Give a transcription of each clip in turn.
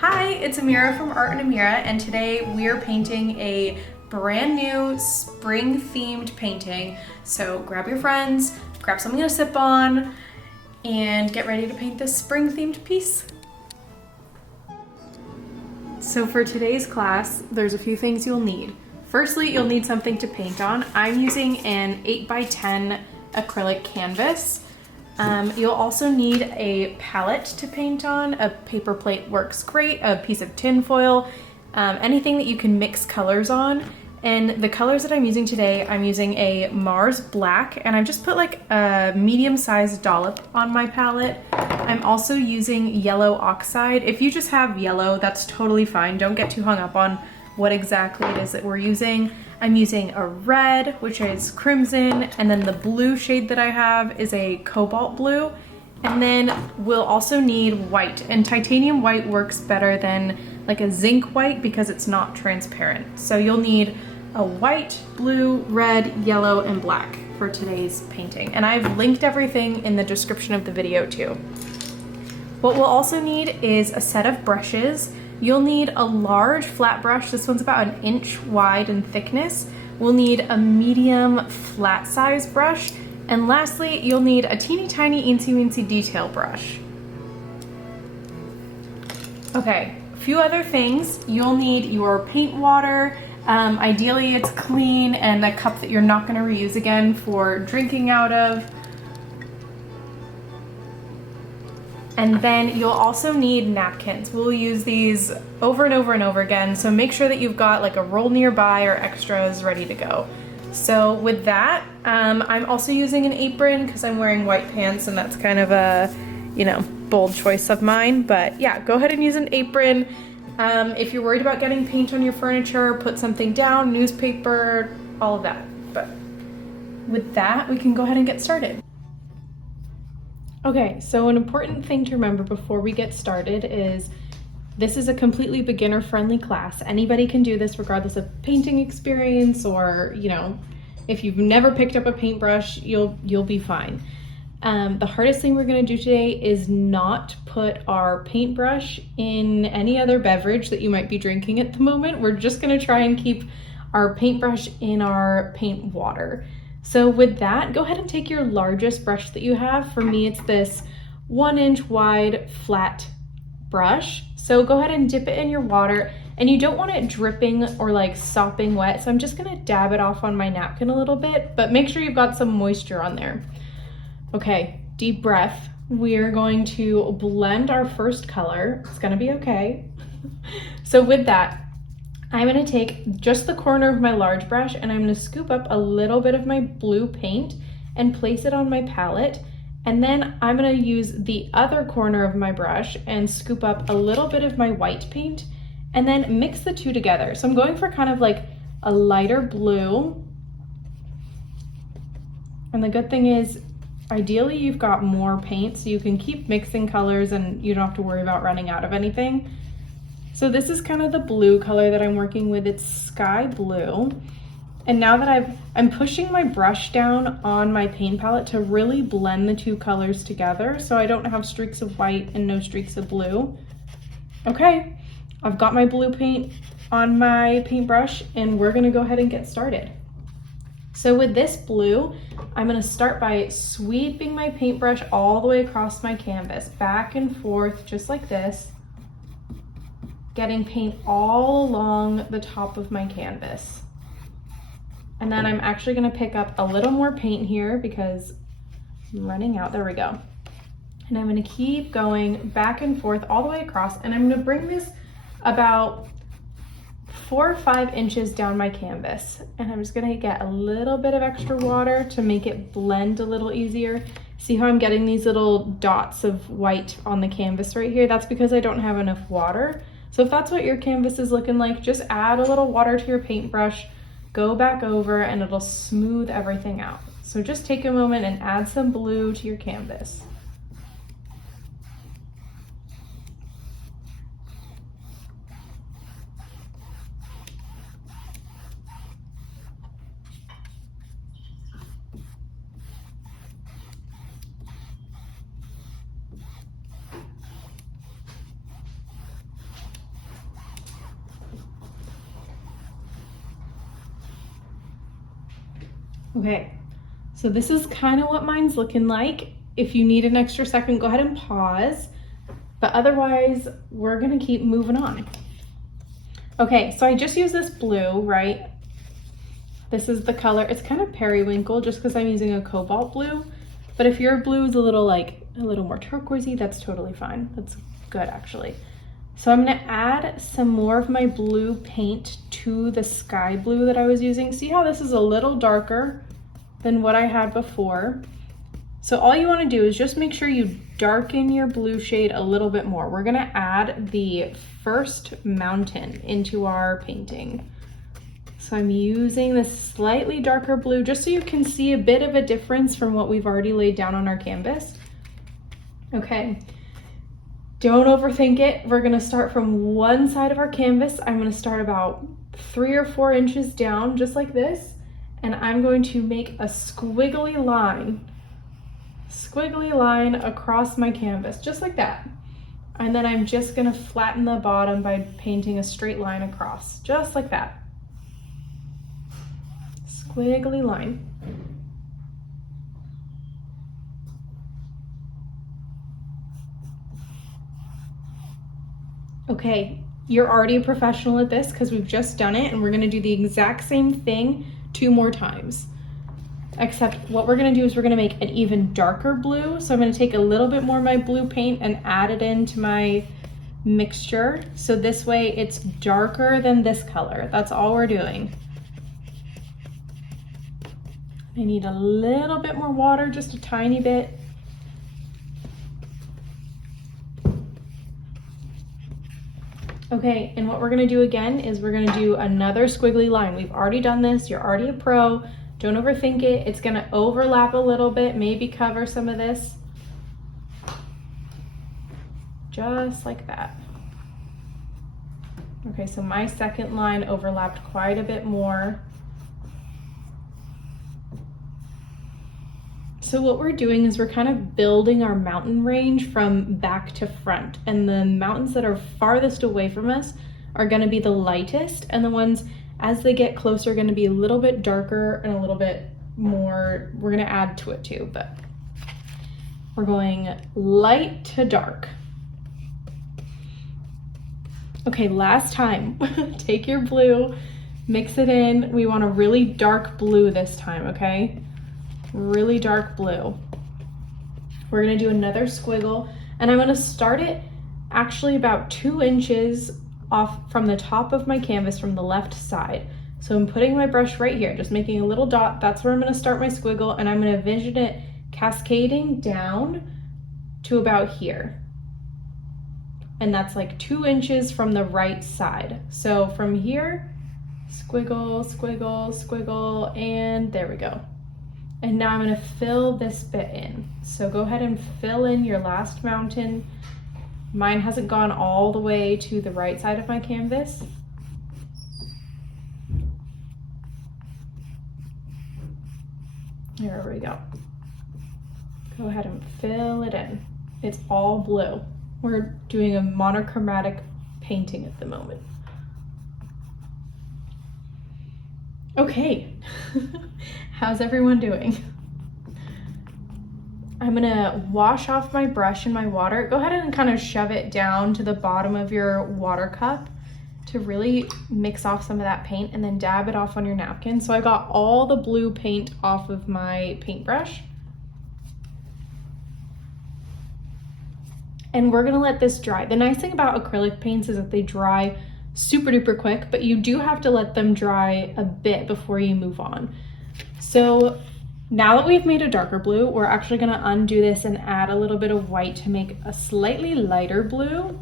Hi, it's Amira from Art and Amira, and today we're painting a brand new spring themed painting. So grab your friends, grab something to sip on, and get ready to paint this spring themed piece. So for today's class, there's a few things you'll need. Firstly, you'll need something to paint on. I'm using an 8x10 acrylic canvas. You'll also need a palette to paint on. A paper plate works great, a piece of tin foil, anything that you can mix colors on. And the colors that I'm using today, I'm using a Mars Black, and I've just put like a medium-sized dollop on my palette. I'm also using yellow oxide. If you just have yellow, that's totally fine. Don't get too hung up on what exactly it is that we're using. I'm using a red, which is crimson, and then the blue shade that I have is a cobalt blue. And then we'll also need white, and titanium white works better than like a zinc white because it's not transparent. So you'll need a white, blue, red, yellow, and black for today's painting. And I've linked everything in the description of the video too. What we'll also need is a set of brushes. You'll need a large flat brush. This one's about 1 inch wide in thickness. We'll need a medium flat size brush. And lastly, you'll need a teeny tiny eensy weensy detail brush. Okay, a few other things. You'll need your paint water. Ideally it's clean and a cup that you're not gonna reuse again for drinking out of. And then you'll also need napkins. We'll use these over and over and over again, so make sure that you've got like a roll nearby or extras ready to go. So with that, I'm also using an apron because I'm wearing white pants, and that's kind of a, bold choice of mine. But yeah, go ahead and use an apron. If you're worried about getting paint on your furniture, put something down, newspaper, all of that. But with that, we can go ahead and get started. Okay, so an important thing to remember before we get started is this is a completely beginner-friendly class. Anybody can do this regardless of painting experience or, if you've never picked up a paintbrush, you'll be fine. The hardest thing we're gonna do today is not put our paintbrush in any other beverage that you might be drinking at the moment. We're just gonna try and keep our paintbrush in our paint water. So with that, go ahead and take your largest brush that you have. For me, it's this 1 inch wide flat brush. So go ahead and dip it in your water, and you don't want it dripping or like sopping wet. So I'm just gonna dab it off on my napkin a little bit, but make sure you've got some moisture on there. Okay, deep breath. We're going to blend our first color. It's gonna be okay. So with that, I'm gonna take just the corner of my large brush and I'm gonna scoop up a little bit of my blue paint and place it on my palette. And then I'm gonna use the other corner of my brush and scoop up a little bit of my white paint and then mix the two together. So I'm going for kind of like a lighter blue. And the good thing is, ideally you've got more paint so you can keep mixing colors and you don't have to worry about running out of anything. So this is kind of the blue color that I'm working with. It's sky blue. And now that I'm pushing my brush down on my paint palette to really blend the two colors together so I don't have streaks of white and no streaks of blue. Okay, I've got my blue paint on my paintbrush and we're gonna go ahead and get started. So with this blue, I'm gonna start by sweeping my paintbrush all the way across my canvas, back and forth, just like this, getting paint all along the top of my canvas. And then I'm actually gonna pick up a little more paint here because I'm running out. There we go. And I'm gonna keep going back and forth all the way across, and I'm gonna bring this about 4 or 5 inches down my canvas. And I'm just gonna get a little bit of extra water to make it blend a little easier. See how I'm getting these little dots of white on the canvas right here? That's because I don't have enough water. So if that's what your canvas is looking like, just add a little water to your paintbrush, go back over, and it'll smooth everything out. So just take a moment and add some blue to your canvas. Okay, so this is kind of what mine's looking like. If you need an extra second, go ahead and pause, but otherwise we're gonna keep moving on. Okay, so I just used this blue, right? This is the color, it's kind of periwinkle just because I'm using a cobalt blue, but if your blue is a little more turquoisey, that's totally fine. That's good actually. So I'm gonna add some more of my blue paint to the sky blue that I was using. See how this is a little darker than what I had before? So all you wanna do is just make sure you darken your blue shade a little bit more. We're gonna add the first mountain into our painting. So I'm using this slightly darker blue just so you can see a bit of a difference from what we've already laid down on our canvas. Okay, don't overthink it. We're gonna start from one side of our canvas. I'm gonna start about 3 or 4 inches down, just like this, and I'm going to make a squiggly line across my canvas, just like that. And then I'm just gonna flatten the bottom by painting a straight line across, just like that. Squiggly line. Okay, you're already a professional at this because we've just done it, and we're gonna do the exact same thing 2 more times. Except what we're gonna do is we're gonna make an even darker blue. So I'm gonna take a little bit more of my blue paint and add it into my mixture. So this way it's darker than this color. That's all we're doing. I need a little bit more water, just a tiny bit. Okay, and what we're gonna do again is we're gonna do another squiggly line. We've already done this, you're already a pro. Don't overthink it. It's gonna overlap a little bit, maybe cover some of this. Just like that. Okay, so my second line overlapped quite a bit more. So what we're doing is we're kind of building our mountain range from back to front, and the mountains that are farthest away from us are gonna be the lightest, and the ones as they get closer are gonna be a little bit darker and a little bit more, we're gonna add to it too, but we're going light to dark. Okay, last time, take your blue, mix it in. We want a really dark blue this time, okay? Really dark blue. We're gonna do another squiggle, and I'm gonna start it actually about 2 inches off from the top of my canvas from the left side. So I'm putting my brush right here, just making a little dot. That's where I'm gonna start my squiggle, and I'm gonna envision it cascading down to about here. And that's like 2 inches from the right side. So from here, squiggle, squiggle, squiggle, and there we go. And now I'm gonna fill this bit in. So go ahead and fill in your last mountain. Mine hasn't gone all the way to the right side of my canvas. There we go. Go ahead and fill it in. It's all blue. We're doing a monochromatic painting at the moment. Okay, how's everyone doing? I'm gonna wash off my brush and my water. Go ahead and kind of shove it down to the bottom of your water cup to really mix off some of that paint, and then dab it off on your napkin. So I got all the blue paint off of my paintbrush. And we're gonna let this dry. The nice thing about acrylic paints is that they dry super duper quick, but you do have to let them dry a bit before you move on. So now that we've made a darker blue, we're actually gonna undo this and add a little bit of white to make a slightly lighter blue.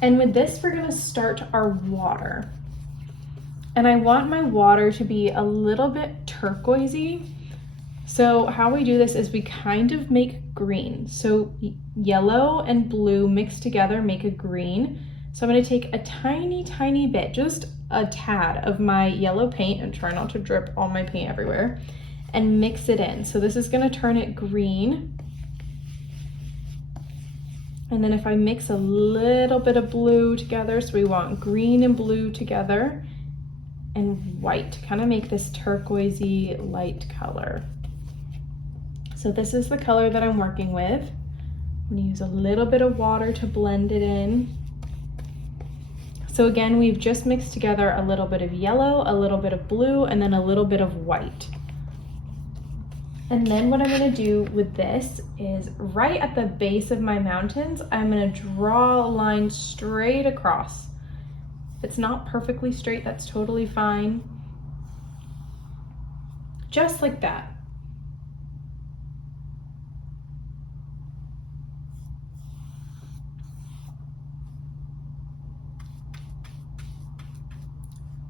And with this, we're gonna start our water. And I want my water to be a little bit turquoisey. So how we do this is we kind of make green. So yellow and blue mixed together make a green. So I'm gonna take a tiny, tiny bit, just a tad of my yellow paint, and try not to drip all my paint everywhere, and mix it in. So this is gonna turn it green. And then if I mix a little bit of blue together, so we want green and blue together, and white to kind of make this turquoisey light color. So this is the color that I'm working with. I'm gonna use a little bit of water to blend it in. So again, we've just mixed together a little bit of yellow, a little bit of blue, and then a little bit of white. And then what I'm gonna do with this is right at the base of my mountains, I'm gonna draw a line straight across. If it's not perfectly straight, that's totally fine. Just like that.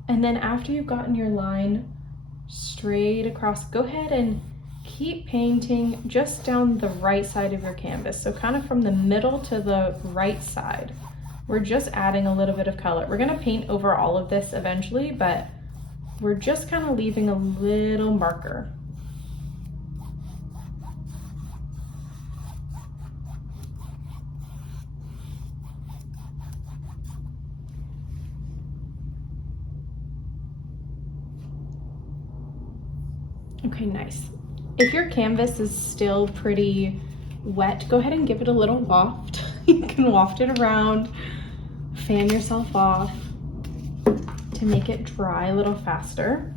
And then after you've gotten your line straight across, go ahead and keep painting just down the right side of your canvas. So kind of from the middle to the right side. We're just adding a little bit of color. We're gonna paint over all of this eventually, but we're just kind of leaving a little marker. Okay, nice. If your canvas is still pretty wet, go ahead and give it a little waft. You can waft it around, fan yourself off to make it dry a little faster.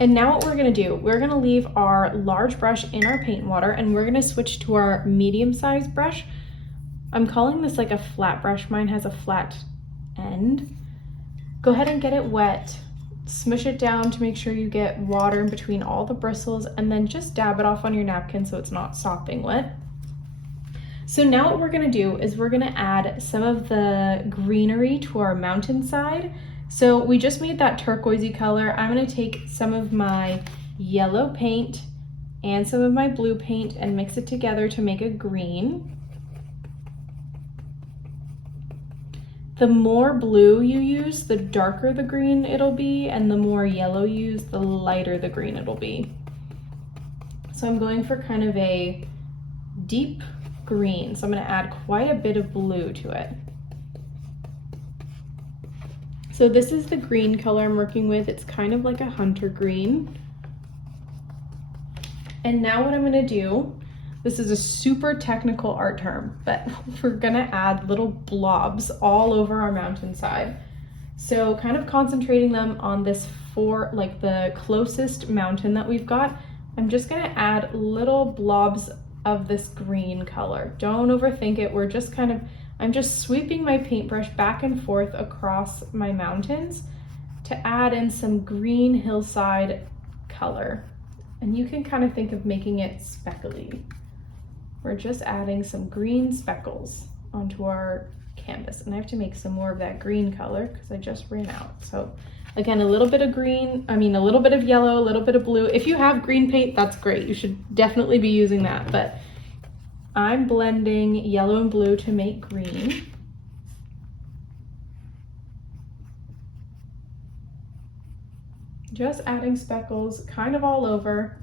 And now what we're gonna do, we're gonna leave our large brush in our paint water and we're gonna switch to our medium-sized brush. I'm calling this like a flat brush. Mine has a flat end. Go ahead and get it wet. Smush it down to make sure you get water in between all the bristles and then just dab it off on your napkin so it's not sopping wet. So now what we're gonna do is we're gonna add some of the greenery to our mountainside. So we just made that turquoisey color. I'm gonna take some of my yellow paint and some of my blue paint and mix it together to make a green. The more blue you use, the darker the green it'll be, and the more yellow you use, the lighter the green it'll be. So I'm going for kind of a deep green. So I'm gonna add quite a bit of blue to it. So this is the green color I'm working with. It's kind of like a hunter green. And now what I'm gonna do, this is a super technical art term, but we're gonna add little blobs all over our mountainside. So kind of concentrating them on this like the closest mountain that we've got, I'm just gonna add little blobs of this green color. Don't overthink it. We're just I'm just sweeping my paintbrush back and forth across my mountains to add in some green hillside color. And you can kind of think of making it speckly. We're just adding some green speckles onto our canvas. And I have to make some more of that green color because I just ran out. So again, a little bit of green, a little bit of yellow, a little bit of blue. If you have green paint, that's great. You should definitely be using that. But I'm blending yellow and blue to make green. Just adding speckles kind of all over.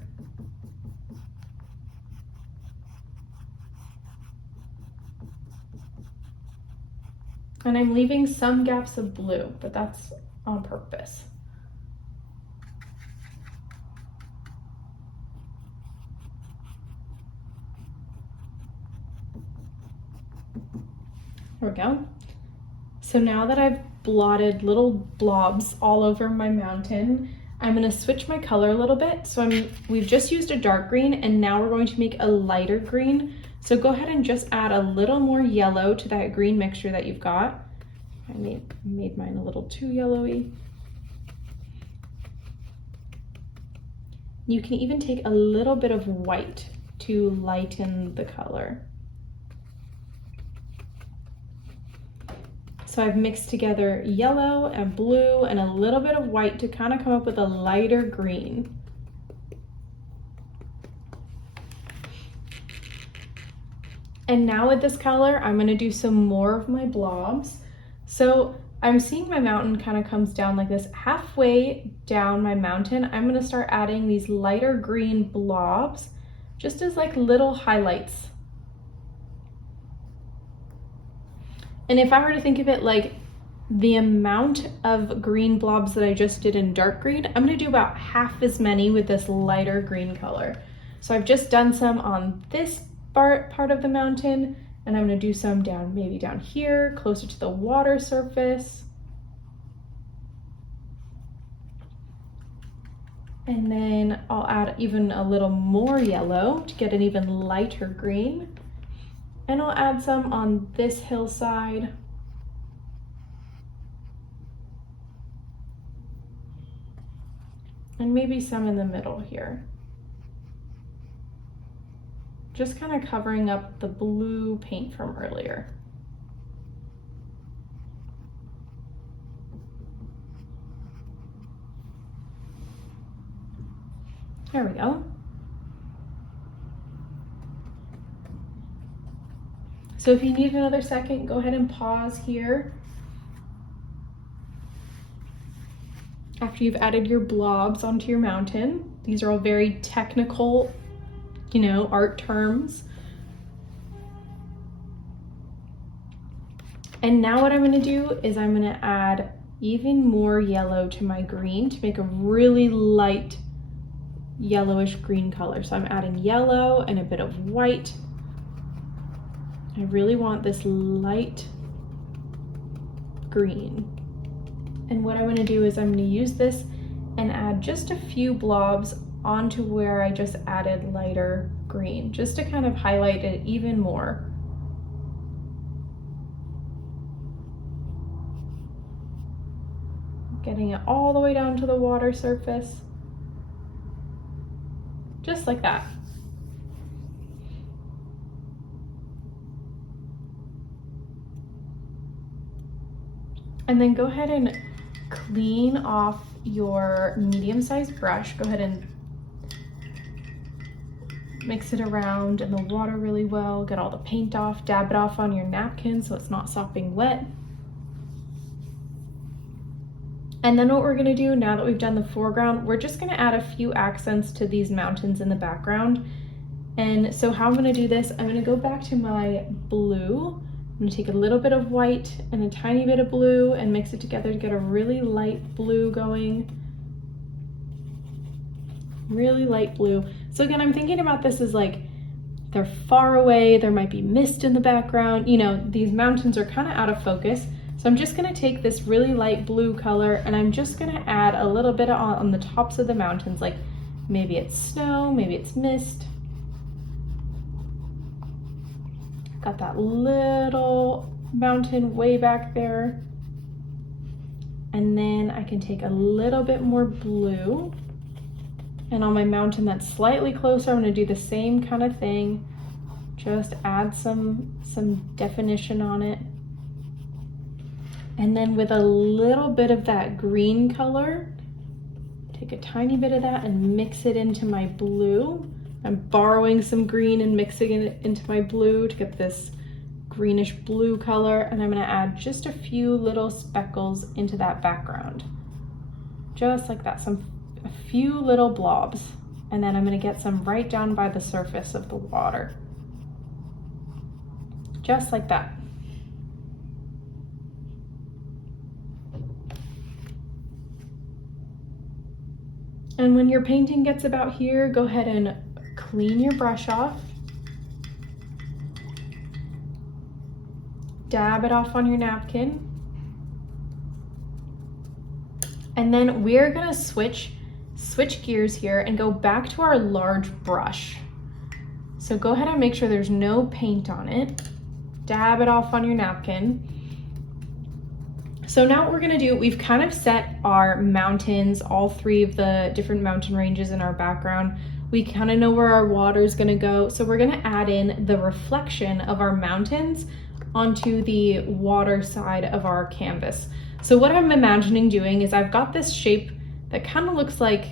And I'm leaving some gaps of blue, but that's on purpose. There we go. So now that I've blotted little blobs all over my mountain, I'm gonna switch my color a little bit. So we've just used a dark green and now we're going to make a lighter green. So go ahead and just add a little more yellow to that green mixture that you've got. I made mine a little too yellowy. You can even take a little bit of white to lighten the color. So I've mixed together yellow and blue and a little bit of white to kind of come up with a lighter green. And now with this color, I'm gonna do some more of my blobs. So I'm seeing my mountain kind of comes down like this. Halfway down my mountain, I'm gonna start adding these lighter green blobs just as like little highlights. And if I were to think of it like the amount of green blobs that I just did in dark green, I'm gonna do about half as many with this lighter green color. So I've just done some on this part of the mountain, and I'm gonna do some down, maybe down here, closer to the water surface. And then I'll add even a little more yellow to get an even lighter green. And I'll add some on this hillside. And maybe some in the middle here. Just kind of covering up the blue paint from earlier. There we go. So if you need another second, go ahead and pause here. After you've added your blobs onto your mountain, these are all very technical, you know, art terms. And now what I'm gonna do is I'm gonna add even more yellow to my green to make a really light yellowish green color. So I'm adding yellow and a bit of white. I really want this light green. And what I'm gonna do is I'm gonna use this and add just a few blobs onto where I just added lighter green, just to kind of highlight it even more. Getting it all the way down to the water surface. Just like that. And then go ahead and clean off your medium-sized brush. Go ahead and mix it around in the water really well. Get all the paint off, dab it off on your napkin so it's not sopping wet. And then what we're gonna do now that we've done the foreground, we're just gonna add a few accents to these mountains in the background. And so how I'm gonna do this, I'm gonna go back to my blue. I'm gonna take a little bit of white and a tiny bit of blue and mix it together to get a really light blue going. Really light blue. So again, I'm thinking about this as like, they're far away, there might be mist in the background, you know, these mountains are kind of out of focus. So I'm just gonna take this really light blue color and I'm just gonna add a little bit on the tops of the mountains, like maybe it's snow, maybe it's mist. Got that little mountain way back there. And then I can take a little bit more blue. And on my mountain that's slightly closer, I'm gonna do the same kind of thing. Just add some definition on it. And then with a little bit of that green color, take a tiny bit of that and mix it into my blue. I'm borrowing some green and mixing it into my blue to get this greenish blue color. And I'm gonna add just a few little speckles into that background. Just like that, a few little blobs. And then I'm gonna get some right down by the surface of the water. Just like that. And when your painting gets about here, go ahead and clean your brush off. Dab it off on your napkin. And then we're gonna switch gears here and go back to our large brush. So go ahead and make sure there's no paint on it. Dab it off on your napkin. So now what we're gonna do, we've kind of set our mountains, all three of the different mountain ranges in our background. We kind of know where our water is gonna go. So we're gonna add in the reflection of our mountains onto the water side of our canvas. So what I'm imagining doing is I've got this shape that kind of looks like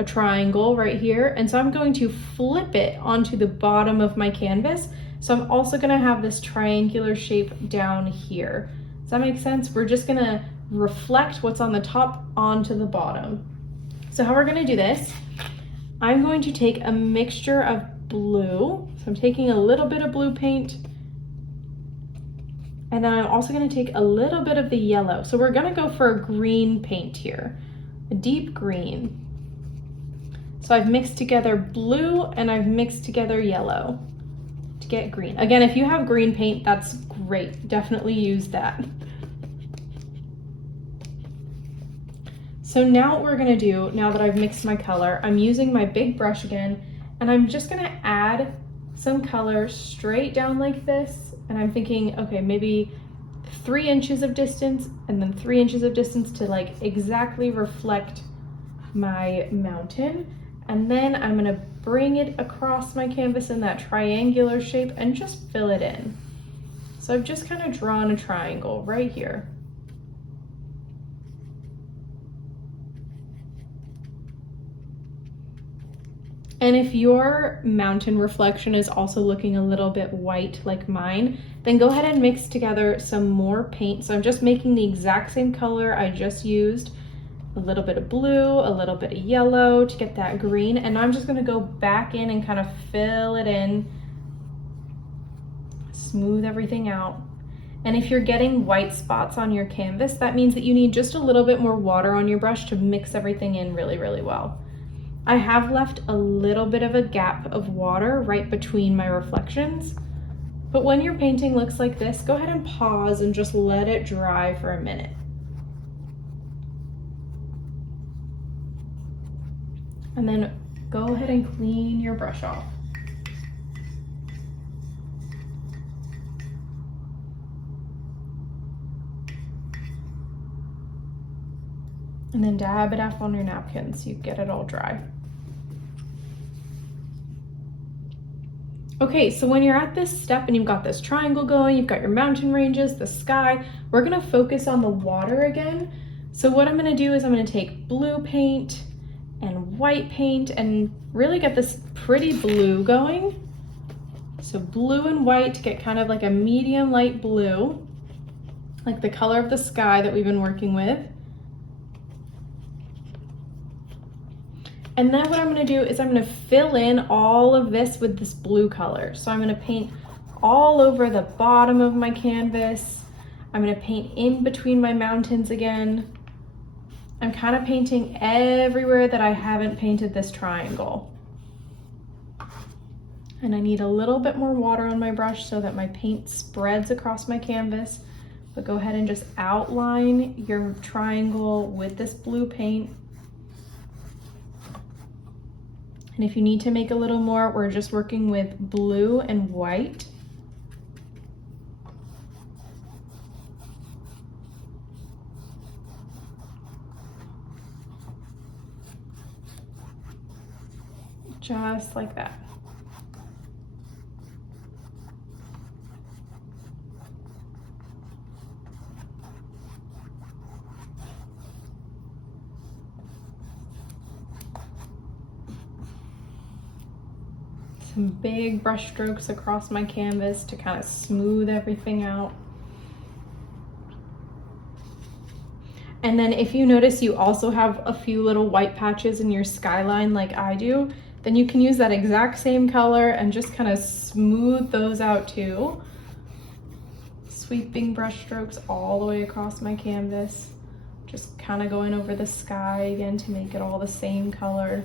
a triangle right here. And so I'm going to flip it onto the bottom of my canvas. So I'm also gonna have this triangular shape down here. Does that make sense? We're just gonna reflect what's on the top onto the bottom. So how we're gonna do this, I'm going to take a mixture of blue. So I'm taking a little bit of blue paint And then I'm also gonna take a little bit of the yellow. So we're gonna go for a green paint here, a deep green. So I've mixed together blue and I've mixed together yellow to get green. Again, if you have green paint, that's great. Definitely use that. So now what we're gonna do, now that I've mixed my color, I'm using my big brush again, and I'm just gonna add some color straight down like this. And I'm thinking, okay, maybe 3 inches of distance and then 3 inches of distance to like exactly reflect my mountain. And then I'm gonna bring it across my canvas in that triangular shape and just fill it in. So I've just kind of drawn a triangle right here. And if your mountain reflection is also looking a little bit white like mine, then go ahead and mix together some more paint. So I'm just making the exact same color I just used, a little bit of blue, a little bit of yellow to get that green. And I'm just gonna go back in and kind of fill it in, smooth everything out. And if you're getting white spots on your canvas, that means that you need just a little bit more water on your brush to mix everything in really, really well. I have left a little bit of a gap of water right between my reflections, but when your painting looks like this, go ahead and pause and just let it dry for a minute. And then go ahead and clean your brush off. And then dab it off on your napkin so you get it all dry. Okay, so when you're at this step and you've got this triangle going, you've got your mountain ranges, the sky, we're gonna focus on the water again. So what I'm gonna do is I'm gonna take blue paint and white paint and really get this pretty blue going. So blue and white to get kind of like a medium light blue, like the color of the sky that we've been working with. And then what I'm gonna do is I'm gonna fill in all of this with this blue color. So I'm gonna paint all over the bottom of my canvas. I'm gonna paint in between my mountains again. I'm kind of painting everywhere that I haven't painted this triangle. And I need a little bit more water on my brush so that my paint spreads across my canvas. But go ahead and just outline your triangle with this blue paint. And if you need to make a little more, we're just working with blue and white. Just like that. Some big brush strokes across my canvas to kind of smooth everything out. And then if you notice you also have a few little white patches in your skyline like I do, then you can use that exact same color and just kind of smooth those out too. Sweeping brush strokes all the way across my canvas. Just kind of going over the sky again to make it all the same color.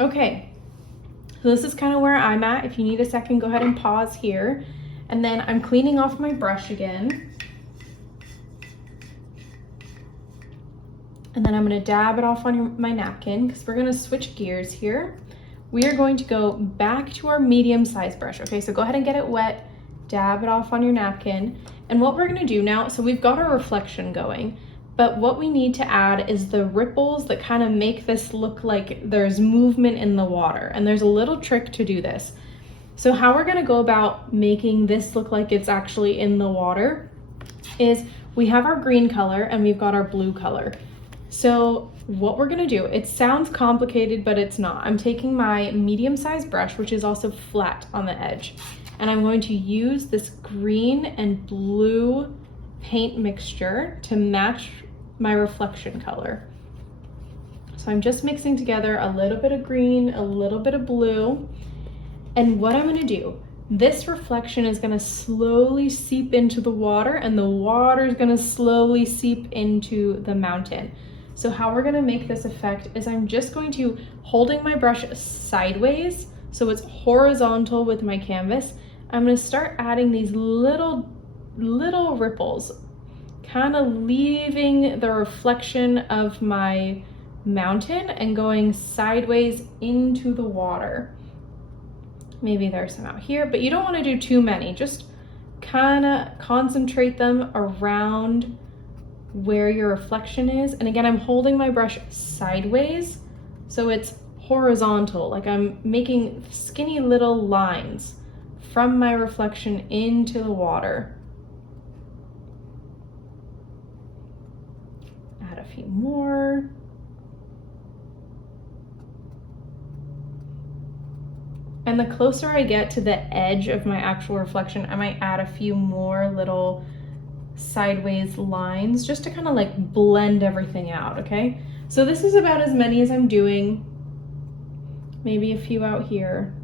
Okay, so this is kind of where I'm at. If you need a second, go ahead and pause here. And then I'm cleaning off my brush again. And then I'm gonna dab it off on my napkin because we're gonna switch gears here. We are going to go back to our medium-sized brush. Okay, so go ahead and get it wet, dab it off on your napkin. And what we're gonna do now, so we've got our reflection going, but what we need to add is the ripples that kind of make this look like there's movement in the water. And there's a little trick to do this. So how we're gonna go about making this look like it's actually in the water is we have our green color and we've got our blue color. So what we're gonna do, it sounds complicated, but it's not. I'm taking my medium-sized brush, which is also flat on the edge, and I'm going to use this green and blue paint mixture to match my reflection color. So I'm just mixing together a little bit of green, a little bit of blue. And what I'm gonna do, this reflection is gonna slowly seep into the water, and the water is gonna slowly seep into the mountain. So how we're gonna make this effect is I'm just going to, holding my brush sideways, so it's horizontal with my canvas, I'm gonna start adding these little ripples, kind of leaving the reflection of my mountain and going sideways into the water. Maybe there's some out here, but you don't want to do too many. Just kind of concentrate them around where your reflection is. And again, I'm holding my brush sideways, so it's horizontal, like I'm making skinny little lines from my reflection into the water. Add a few more. And the closer I get to the edge of my actual reflection, I might add a few more little sideways lines just to kind of like blend everything out, okay? So this is about as many as I'm doing, maybe a few out here,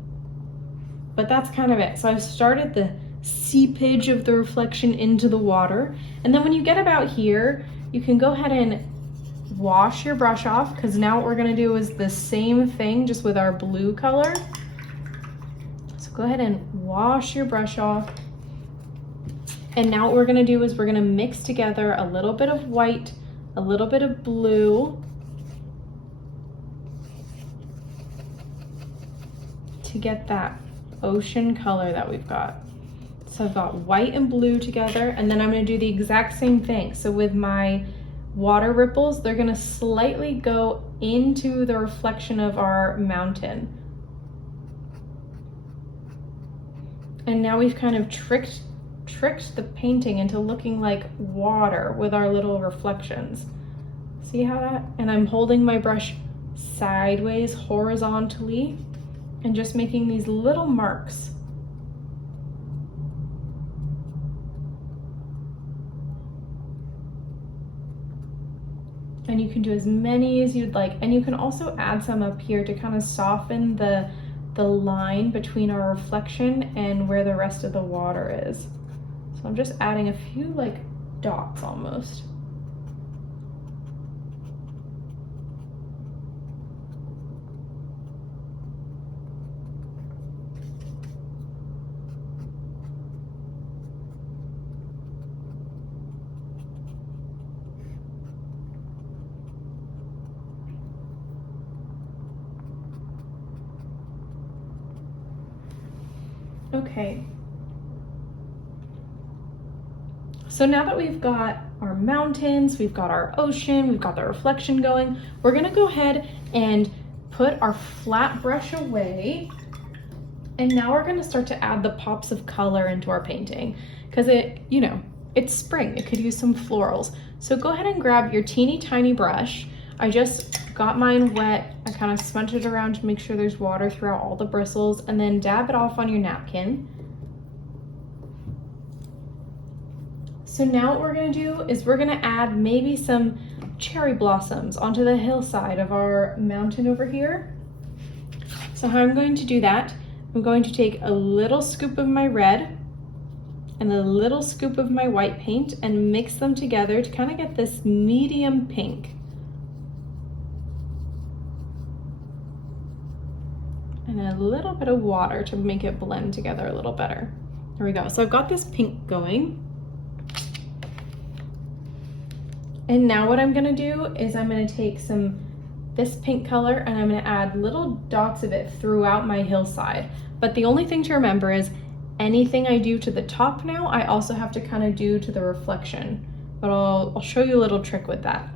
but that's kind of it. So I've started the seepage of the reflection into the water. And then when you get about here, you can go ahead and wash your brush off, because now what we're gonna do is the same thing just with our blue color. Go ahead and wash your brush off. And now what we're gonna do is we're gonna mix together a little bit of white, a little bit of blue to get that ocean color that we've got. So I've got white and blue together, and then I'm gonna do the exact same thing. So with my water ripples, they're gonna slightly go into the reflection of our mountain. And now we've kind of tricked the painting into looking like water with our little reflections. See how that? And I'm holding my brush sideways horizontally and just making these little marks. And you can do as many as you'd like. And you can also add some up here to kind of soften the line between our reflection and where the rest of the water is. So I'm just adding a few like dots almost. Okay, so now that we've got our mountains, we've got our ocean, we've got the reflection going, we're gonna go ahead and put our flat brush away. And now we're gonna start to add the pops of color into our painting, because it's spring, it could use some florals. So go ahead and grab your teeny tiny brush. I just got mine wet. I kind of smudged it around to make sure there's water throughout all the bristles, and then dab it off on your napkin. So now what we're gonna do is we're gonna add maybe some cherry blossoms onto the hillside of our mountain over here. So how I'm going to do that, I'm going to take a little scoop of my red and a little scoop of my white paint and mix them together to kind of get this medium pink. And a little bit of water to make it blend together a little better. There we go. So I've got this pink going. And now what I'm gonna do is I'm gonna take this pink color and I'm gonna add little dots of it throughout my hillside. But the only thing to remember is anything I do to the top now, I also have to kind of do to the reflection. But I'll show you a little trick with that.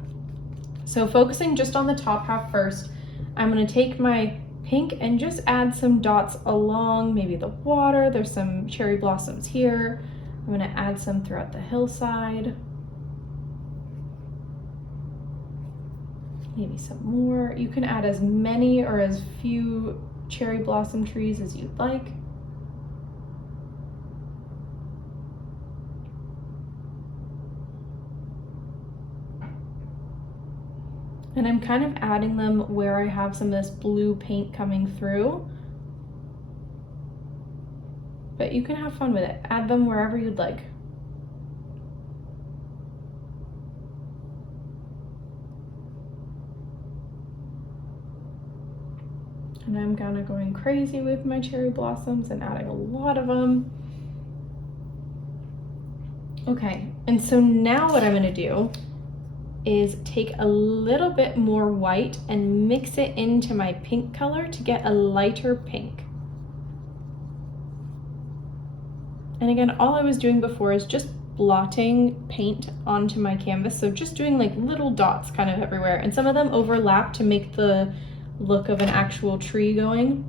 So focusing just on the top half first, I'm gonna take my pink and just add some dots along maybe the water. There's some cherry blossoms here. I'm gonna add some throughout the hillside. Maybe some more. You can add as many or as few cherry blossom trees as you'd like. And I'm kind of adding them where I have some of this blue paint coming through. But you can have fun with it. Add them wherever you'd like. And I'm kind of going crazy with my cherry blossoms and adding a lot of them. Okay, and so now what I'm gonna do is take a little bit more white and mix it into my pink color to get a lighter pink. And again, all I was doing before is just blotting paint onto my canvas. So just doing like little dots kind of everywhere. And some of them overlap to make the look of an actual tree going.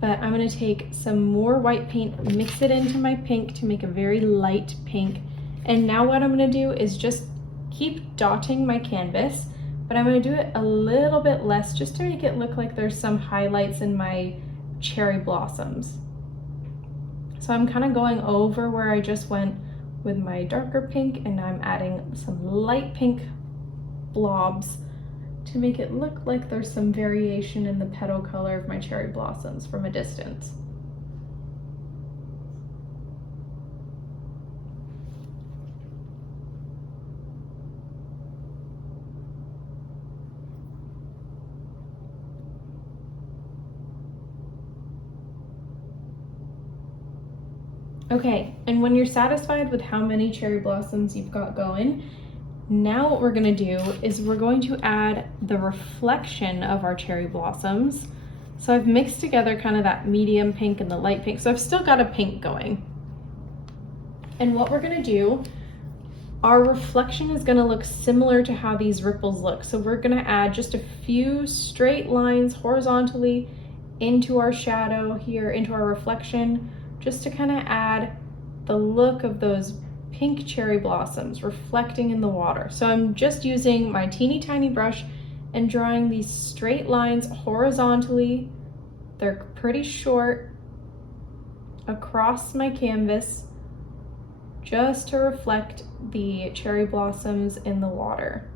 But I'm gonna take some more white paint, mix it into my pink to make a very light pink. And now what I'm gonna do is just keep dotting my canvas, but I'm gonna do it a little bit less just to make it look like there's some highlights in my cherry blossoms. So I'm kind of going over where I just went with my darker pink, and I'm adding some light pink blobs to make it look like there's some variation in the petal color of my cherry blossoms from a distance. Okay, and when you're satisfied with how many cherry blossoms you've got going, now what we're gonna do is we're going to add the reflection of our cherry blossoms. So I've mixed together kind of that medium pink and the light pink, so I've still got a pink going. And what we're gonna do, our reflection is gonna look similar to how these ripples look. So we're gonna add just a few straight lines horizontally into our shadow here, into our reflection, just to kind of add the look of those pink cherry blossoms reflecting in the water. So I'm just using my teeny tiny brush and drawing these straight lines horizontally. They're pretty short across my canvas just to reflect the cherry blossoms in the water.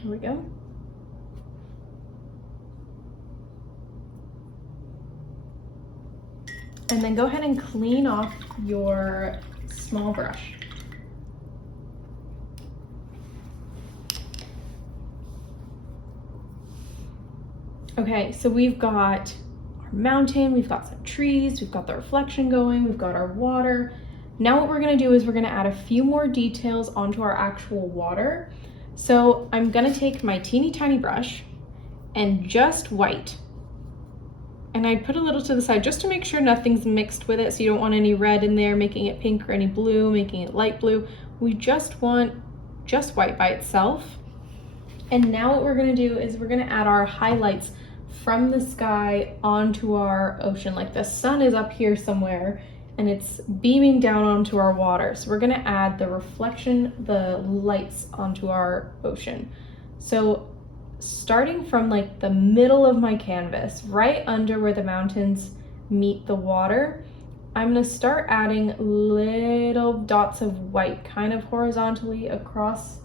Here we go. And then go ahead and clean off your small brush. Okay, so we've got our mountain, we've got some trees, we've got the reflection going, we've got our water. Now what we're gonna do is we're gonna add a few more details onto our actual water. So I'm gonna take my teeny tiny brush and just white. And I put a little to the side just to make sure nothing's mixed with it, so you don't want any red in there making it pink or any blue making it light blue. We just want just white by itself. And now what we're gonna do is we're gonna add our highlights from the sky onto our ocean. Like the sun is up here somewhere and it's beaming down onto our water. So we're gonna add the reflection, the lights onto our ocean. So starting from like the middle of my canvas, right under where the mountains meet the water, I'm gonna start adding little dots of white kind of horizontally across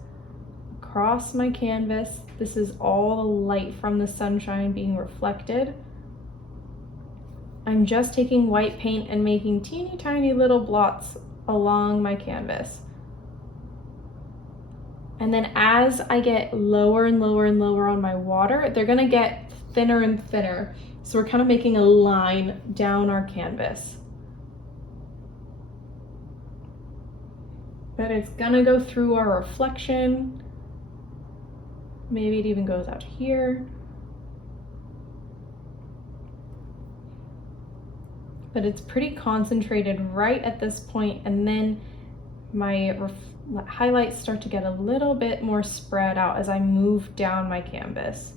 my canvas. This is all the light from the sunshine being reflected. I'm just taking white paint and making teeny tiny little blots along my canvas. And then as I get lower and lower and lower on my water, they're gonna get thinner and thinner. So we're kind of making a line down our canvas. But it's gonna go through our reflection. Maybe it even goes out here. But it's pretty concentrated right at this point, and then my highlights start to get a little bit more spread out as I move down my canvas.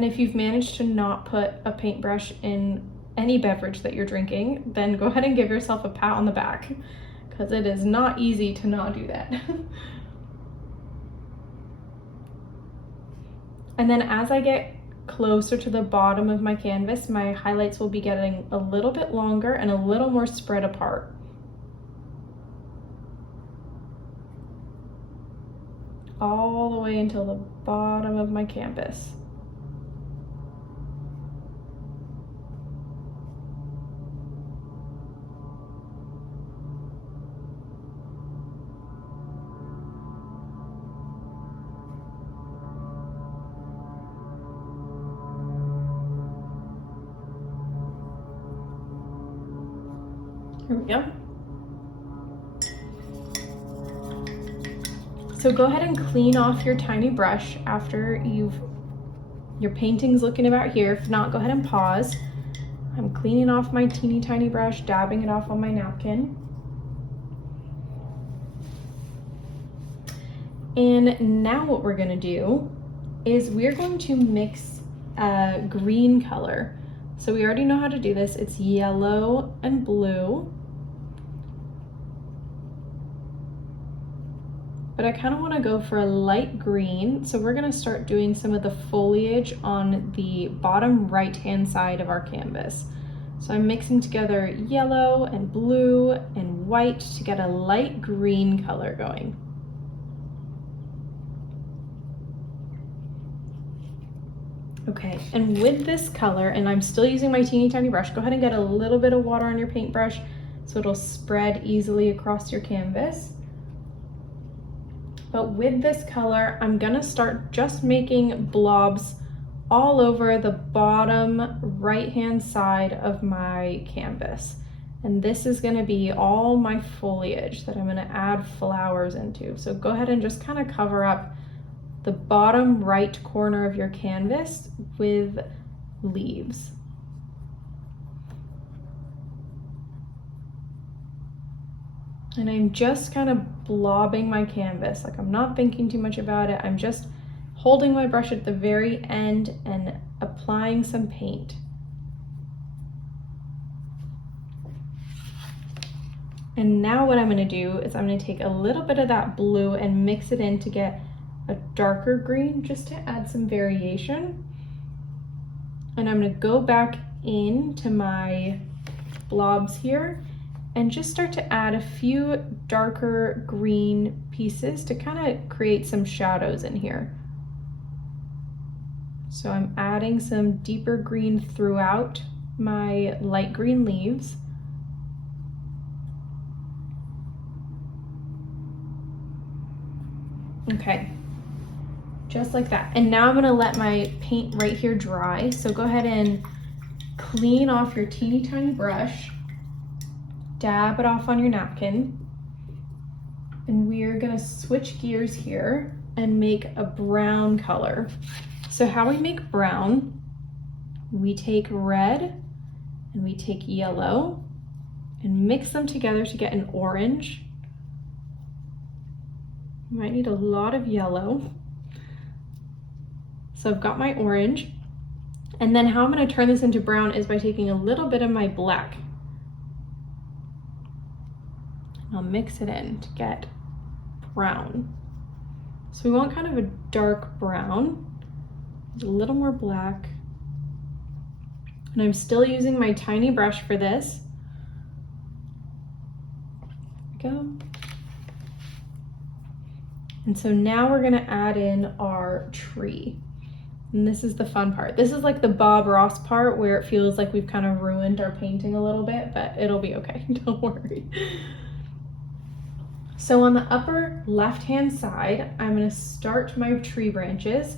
And if you've managed to not put a paintbrush in any beverage that you're drinking, then go ahead and give yourself a pat on the back, because it is not easy to not do that. And then as I get closer to the bottom of my canvas, my highlights will be getting a little bit longer and a little more spread apart. All the way until the bottom of my canvas. Here we go. So go ahead and clean off your tiny brush after your painting's looking about here. If not, go ahead and pause. I'm cleaning off my teeny tiny brush, dabbing it off on my napkin. And now what we're gonna do is we're going to mix a green color. So we already know how to do this. It's yellow and blue. But I kind of want to go for a light green. So we're going to start doing some of the foliage on the bottom right hand side of our canvas. So I'm mixing together yellow and blue and white to get a light green color going. Okay, and with this color, and I'm still using my teeny tiny brush, go ahead and get a little bit of water on your paintbrush so it'll spread easily across your canvas. But with this color, I'm gonna start just making blobs all over the bottom right-hand side of my canvas. And this is gonna be all my foliage that I'm gonna add flowers into. So go ahead and just kind of cover up the bottom right corner of your canvas with leaves. And I'm just kind of blobbing my canvas, like I'm not thinking too much about it. I'm just holding my brush at the very end and applying some paint. And now what I'm gonna do is I'm gonna take a little bit of that blue and mix it in to get a darker green, just to add some variation. And I'm gonna go back into my blobs here and just start to add a few darker green pieces to kind of create some shadows in here. So I'm adding some deeper green throughout my light green leaves. Okay, just like that. And now I'm gonna let my paint right here dry. So go ahead and clean off your teeny tiny brush. Dab it off on your napkin, and we're gonna switch gears here and make a brown color. So how we make brown, we take red and we take yellow and mix them together to get an orange. You might need a lot of yellow. So I've got my orange, and then how I'm gonna turn this into brown is by taking a little bit of my black. I'll mix it in to get brown. So we want kind of a dark brown, a little more black. And I'm still using my tiny brush for this. There we go. And so now we're gonna add in our tree. And this is the fun part. This is like the Bob Ross part where it feels like we've kind of ruined our painting a little bit, but it'll be okay, don't worry. So on the upper left-hand side, I'm gonna start my tree branches,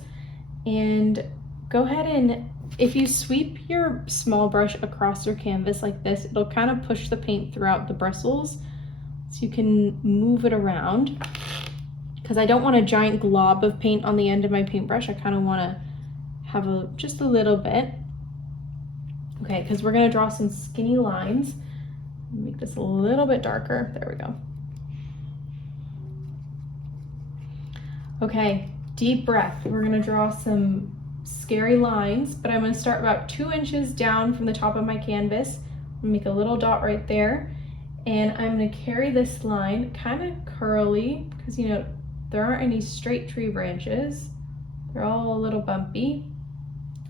and go ahead and, if you sweep your small brush across your canvas like this, it'll kind of push the paint throughout the bristles, so you can move it around. Because I don't want a giant glob of paint on the end of my paintbrush, I kind of want to have just a little bit. Okay, because we're gonna draw some skinny lines. Make this a little bit darker, there we go. Okay, deep breath. We're gonna draw some scary lines, but I'm going to start about 2 inches down from the top of my canvas. Make a little dot right there, and I'm going to carry this line kind of curly because, you know, there aren't any straight tree branches. They're all a little bumpy,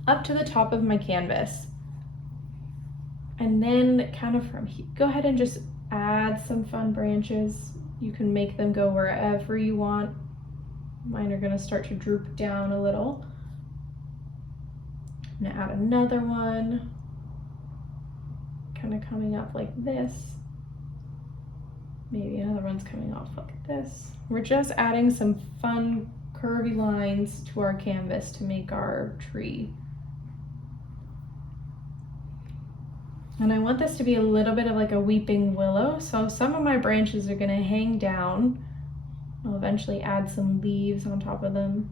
up to the top of my canvas. And then kind of from here, go ahead and just add some fun branches. You can make them go wherever you want. Mine are going to start to droop down a little. I'm going to add another one, kind of coming up like this. Maybe another one's coming off like this. We're just adding some fun curvy lines to our canvas to make our tree. And I want this to be a little bit of like a weeping willow, so some of my branches are going to hang down. I'll eventually add some leaves on top of them.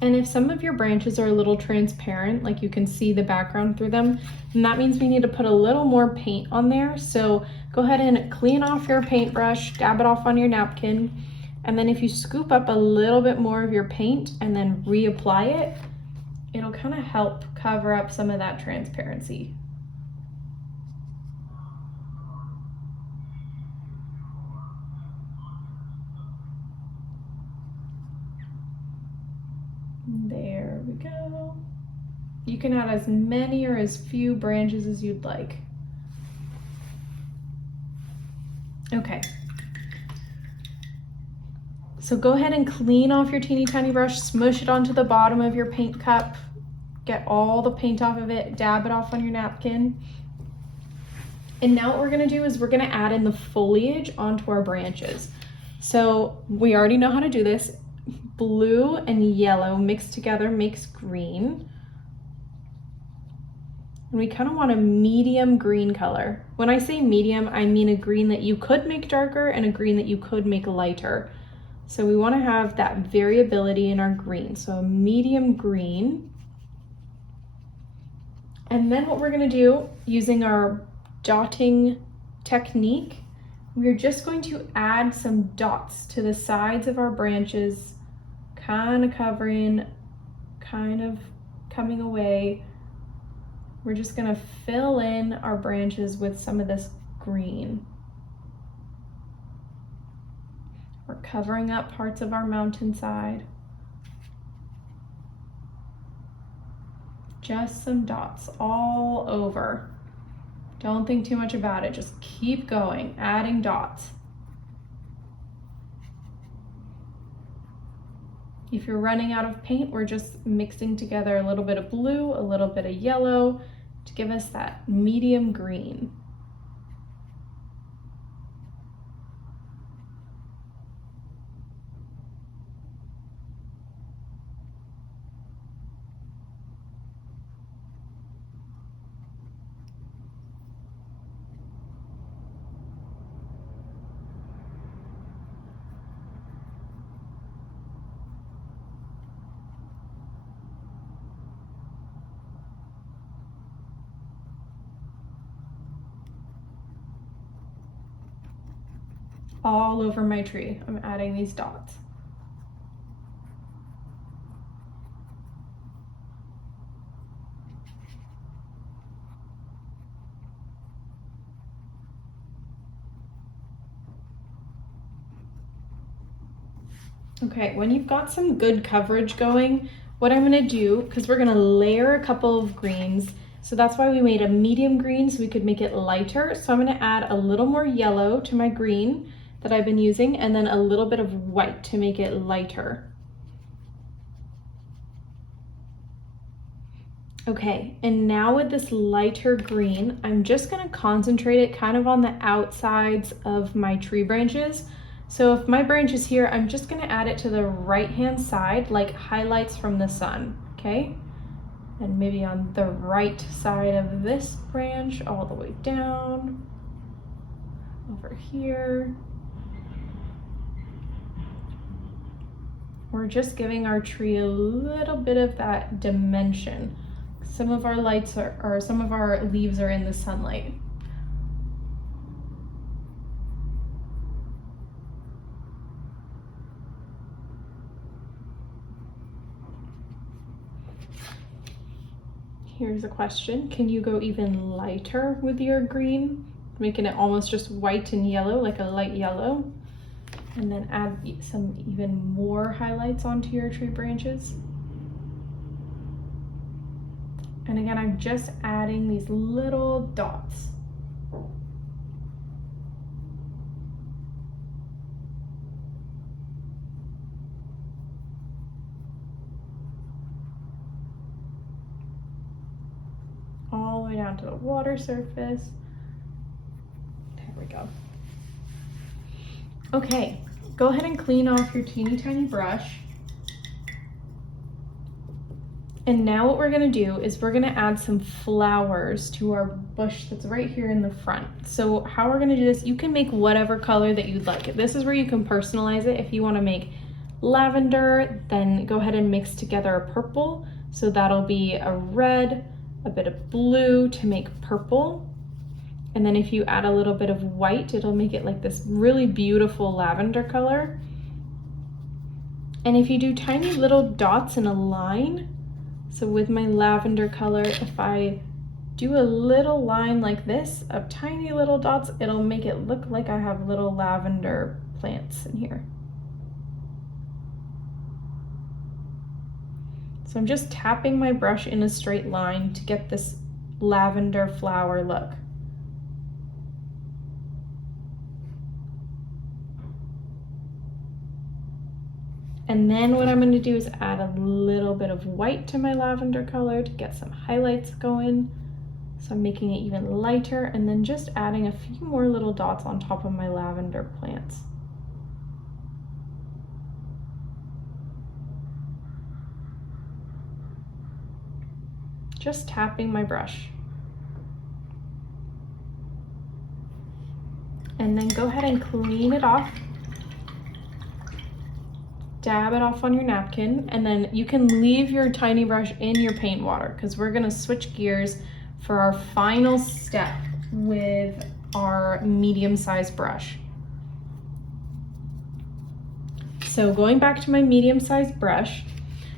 And if some of your branches are a little transparent, like you can see the background through them, then that means we need to put a little more paint on there. So go ahead and clean off your paintbrush, dab it off on your napkin, and then if you scoop up a little bit more of your paint and then reapply it, it'll kind of help cover up some of that transparency. There we go. You can add as many or as few branches as you'd like. Okay. So go ahead and clean off your teeny tiny brush, smush it onto the bottom of your paint cup, get all the paint off of it, dab it off on your napkin. And now what we're gonna do is we're gonna add in the foliage onto our branches. So we already know how to do this. Blue and yellow mixed together makes green. And we kind of want a medium green color. When I say medium, I mean a green that you could make darker and a green that you could make lighter. So we want to have that variability in our green. So a medium green. And then what we're going to do using our dotting technique, we're just going to add some dots to the sides of our branches, kind of covering, kind of coming away. We're just going to fill in our branches with some of this green. We're covering up parts of our mountainside. Just some dots all over. Don't think too much about it. Just keep going, adding dots. If you're running out of paint, we're just mixing together a little bit of blue, a little bit of yellow to give us that medium green. All over my tree, I'm adding these dots. Okay, when you've got some good coverage going, what I'm gonna do, because we're gonna layer a couple of greens, so that's why we made a medium green so we could make it lighter. So I'm gonna add a little more yellow to my green that I've been using, and then a little bit of white to make it lighter. Okay, and now with this lighter green, I'm just gonna concentrate it kind of on the outsides of my tree branches. So if my branch is here, I'm just gonna add it to the right-hand side, like highlights from the sun, okay? And maybe on the right side of this branch, all the way down. over here. We're just giving our tree a little bit of that dimension. Some of our lights or some of our leaves are in the sunlight. Here's a question. Can you go even lighter with your green? Making it almost just white and yellow, like a light yellow. And then add some even more highlights onto your tree branches. And again, I'm just adding these little dots. All the way down to the water surface. There we go. Okay, go ahead and clean off your teeny tiny brush. And now what we're gonna do is we're gonna add some flowers to our bush that's right here in the front. So how we're gonna do this, you can make whatever color that you'd like. This is where you can personalize it. If you wanna make lavender, then go ahead and mix together a purple. So that'll be a red, a bit of blue to make purple. And then if you add a little bit of white, it'll make it like this really beautiful lavender color. And if you do tiny little dots in a line, so with my lavender color, if I do a little line like this of tiny little dots, it'll make it look like I have little lavender plants in here. So I'm just tapping my brush in a straight line to get this lavender flower look. And then what I'm going to do is add a little bit of white to my lavender color to get some highlights going. So I'm making it even lighter and then just adding a few more little dots on top of my lavender plants. Just tapping my brush. And then go ahead and clean it off. Dab it off on your napkin, and then you can leave your tiny brush in your paint water because we're gonna switch gears for our final step with our medium-sized brush. So going back to my medium-sized brush,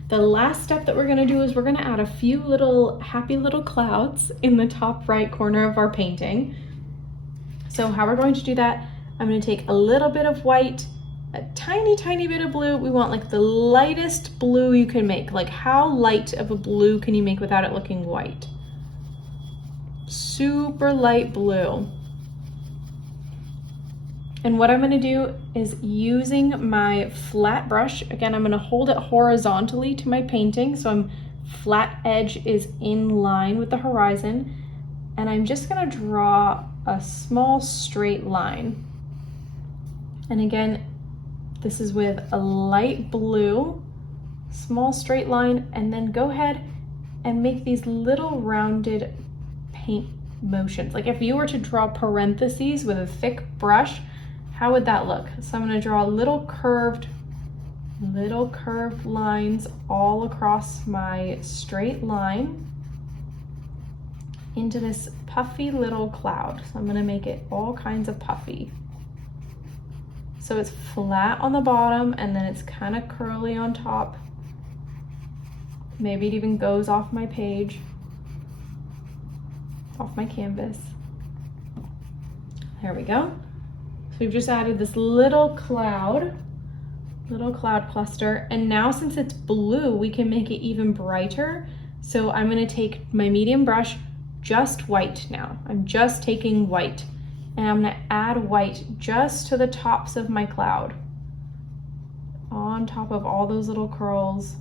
the last step that we're gonna do is we're gonna add a few little happy little clouds in the top right corner of our painting. So how we're going to do that, I'm gonna take a little bit of white, a tiny bit of blue. We want like the lightest blue you can make. Like how light of a blue can you make without it looking white? Super light blue. And what I'm gonna do is using my flat brush, again, I'm gonna hold it horizontally to my painting. So I'm flat edge is in line with the horizon. And I'm just gonna draw a small straight line. And again, this is with a light blue, small straight line, and then go ahead and make these little rounded paint motions. Like if you were to draw parentheses with a thick brush, how would that look? So I'm gonna draw little curved lines all across my straight line into this puffy little cloud. So I'm gonna make it all kinds of puffy. So it's flat on the bottom and then it's kind of curly on top. Maybe it even goes off my page, off my canvas. There we go. So we've just added this little cloud cluster. And now since it's blue, we can make it even brighter. So I'm gonna take my medium brush, just white now. I'm just taking white. And I'm gonna add white just to the tops of my cloud, on top of all those little curls.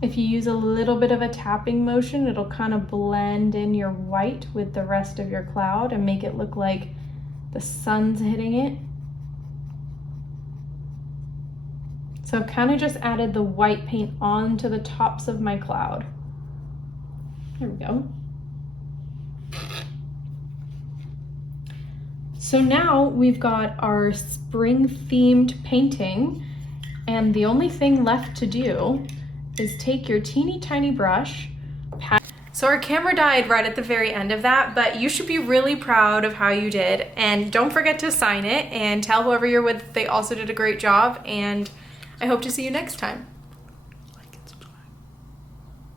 If you use a little bit of a tapping motion, it'll kind of blend in your white with the rest of your cloud and make it look like the sun's hitting it. So I've kind of just added the white paint onto the tops of my cloud. There we go. So now we've got our spring themed painting, and the only thing left to do is take your teeny tiny brush. So our camera died right at the very end of that, but you should be really proud of how you did, and don't forget to sign it and tell whoever you're with they also did a great job, and I hope to see you next time.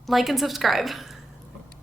Like and subscribe.